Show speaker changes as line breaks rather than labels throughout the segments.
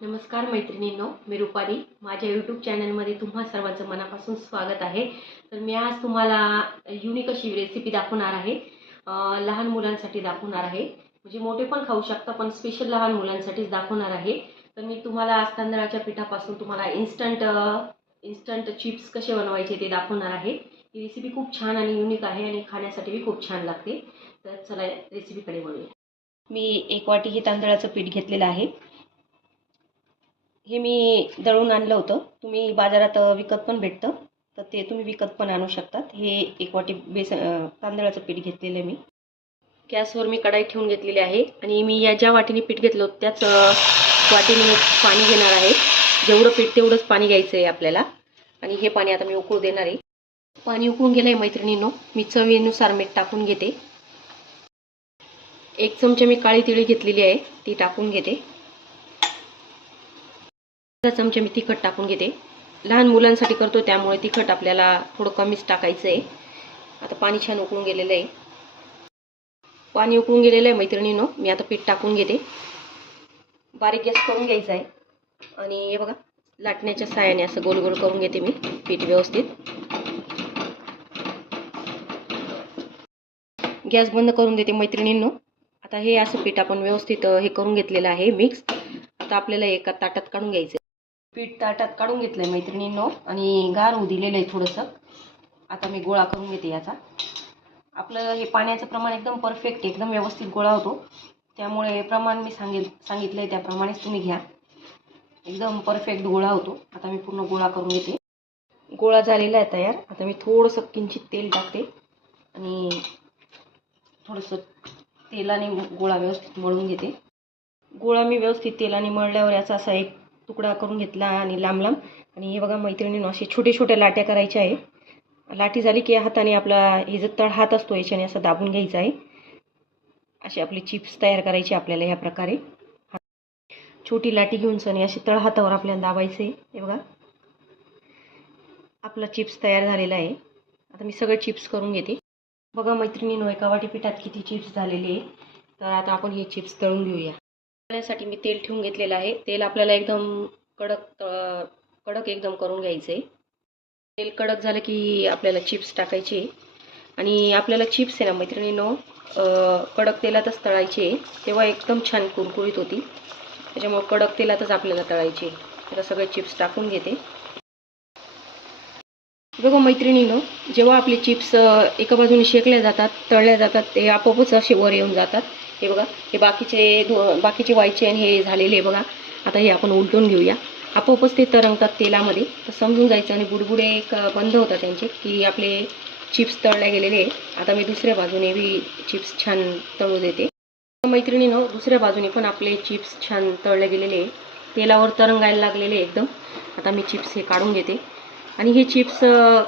नमस्कार मैत्रिणींनो मी रुपाली. माझ्या यूट्यूब चॅनलमध्ये तुम्हा सर्वांचं मनापासून स्वागत आहे. तर मी आज तुम्हाला युनिक अशी रेसिपी दाखवणार आहे. लहान मुलांसाठी दाखवणार आहे. म्हणजे मोठे पण खाऊ शकता पण स्पेशल लहान मुलांसाठीच दाखवणार आहे. तर मी तुम्हाला आज तांदळाच्या पिठापासून तुम्हाला इन्स्टंट इन्स्टंट चिप्स कसे बनवायचे ते दाखवणार आहे. ही रेसिपी खूप छान आणि युनिक आहे आणि खाण्यासाठी बी खूप छान लागते. तर चला रेसिपीकडे वळूया. मी एक वाटी हे तांदळाचं पीठ घेतलेलं आहे. हे मी दळून आणलं होतं. तुम्ही बाजारात विकत पण भेटतं. तर ते तुम्ही विकत पण आणू शकतात. हे एक वाटी बेस तांदळाचं पीठ घेतलेलं आहे मी. गॅसवर मी कढाई ठेवून घेतलेली आहे. आणि मी या ज्या वाटीने पीठ घेतलं होतं त्याच वाटीने मी पाणी घेणार आहे. जेवढं पीठ तेवढंच पाणी घ्यायचं आहे आपल्याला. आणि हे पाणी आता मी उकळू देणार आहे. पाणी उकळून गेलं आहे मैत्रिणींनो. मी चवीनुसार मीठ टाकून घेते. एक चमचे मी काळी तिळी घेतलेली आहे. ती टाकून घेते. चमचे मी तिखट टाकून घेते. लहान मुलांसाठी करतो त्यामुळे तिखट आपल्याला थोडं कमीच टाकायचं आहे आता पाणी छान उकळून गेलेलं आहे. पाणी उकळून गेलेलं आहे मैत्रिणीनं. मी आता पीठ टाकून घेते. बारीक गॅस करून घ्यायचा आहे. आणि हे बघा लाटण्याच्या साह्याने असं गोल गोल करून घेते मी पीठ व्यवस्थित. गॅस बंद करून देते मैत्रिणींनो. आता हे असं पीठ आपण व्यवस्थित हे करून घेतलेलं आहे मिक्स. आता आपल्याला एका ताटात काढून घ्यायचं पीठ ताटात काढून घेतलं आहे मैत्रिणींनो आणि गार होऊ दिलेलं आहे थोडंसं. आता मी गोळा करून घेते याचा. आपलं हे पाण्याचं प्रमाण एकदम परफेक्ट एकदम व्यवस्थित गोळा होतो. त्यामुळे प्रमाण मी सांगेल सांगितलं आहे त्याप्रमाणेच तुम्ही घ्या. एकदम परफेक्ट गोळा होतो. आता मी पूर्ण गोळा करून घेते. गोळा झालेला आहे तयार. आता मी थोडंसं किंचित तेल टाकते. आणि थोडंसं तेलाने गोळा व्यवस्थित मळून घेते. गोळा मी व्यवस्थित तेलाने मळल्यावर याचा असा एक तुकडा करून घेतला आणि लांब लांब. आणि हे बघा मैत्रिणीनं असे छोटे छोट्या लाट्या करायच्या आहे. लाटी झाली की हाताने आपला हे जो तळ हात असतो याच्याने असं दाबून घ्यायचा आहे. असे आपले चिप्स तयार करायचे आपल्याला ह्या प्रकारे. छोटी लाटी घेऊन सणी असे तळ हातावर आपल्याला दाबायचे हे बघा. आपला चिप्स तयार झालेला आहे. आता मी सगळे चिप्स करून घेते. बघा मैत्रिणीनो एका वाटी पिठात किती चिप्स झालेले आहे. तर आता आपण हे चिप्स तळून घेऊया. तळण्यासाठी मी तेल ठेवून घेतलेलं आहे. तेल आपल्याला एकदम कडक कडक एकदम करून घ्यायचं आहे तेल कडक झालं की आपल्याला चिप्स टाकायचे. आणि आपल्याला चिप्स आहे ना मैत्रिणीनो कडक तेलातच तळायचे. तेव्हा एकदम छान कुरकुरीत होती. त्याच्यामुळं कडक तेलातच आपल्याला तळायचे. आता सगळे चिप्स टाकून घेते. बघा मैत्रिणीनं जेव्हा आपले चिप्स एका बाजूने शेकल्या जातात तळल्या जातात ते आपोआपच असे वर येऊन जातात. हे बघा हे बाकीचे बाकीचे व्हायचे आणि हे झालेले बघा. आता हे आपण उलटून घेऊया. आपोआपच ते तरंगतात तेलामध्ये. तर समजून जायचं आणि बुडबुडे एक बंद होतात त्यांचे की आपले चिप्स तळले गेलेले आता मी दुसऱ्या बाजूने बी चिप्स छान तळू देते. मैत्रिणीनं दुसऱ्या बाजूने पण आपले चिप्स छान तळले गेलेले आहे तेलावर तरंगायला लागलेले एकदम. आता मी चिप्स हे काढून घेते. आणि हे चिप्स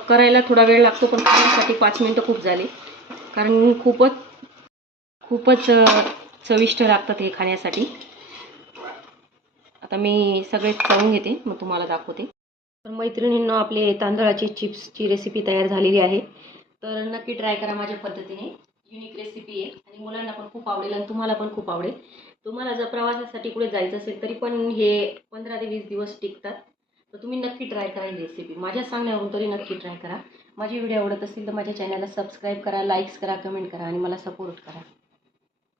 करायला थोडा वेळ लागतो पण खाण्यासाठी पाच मिनटं खूप झाले. कारण खूपच खूपच चविष्ट लागतात हे खाण्यासाठी. आता मी सगळे चावून घेते मग तुम्हाला दाखवते. तर मैत्रिणींनो आपले तांदळाची चिप्सची रेसिपी तयार झालेली आहे. तर नक्की ट्राय करा माझ्या पद्धतीने. युनिक रेसिपी आहे. आणि मुलांना पण खूप आवडेल आणि तुम्हाला पण खूप आवडेल. तुम्हाला जर प्रवासासाठी कुठे जायचं असेल तरी पण हे पंधरा ते वीस दिवस टिकतात. तर तुम्ही नक्की ट्राय करा ही रेसिपी माझ्या सांगण्यावरून तरी नक्की ट्राय करा. माझे व्हिडिओ आवडत असतील तर माझ्या चॅनलला सबस्क्राईब करा लाईक्स करा कमेंट करा आणि मला सपोर्ट करा.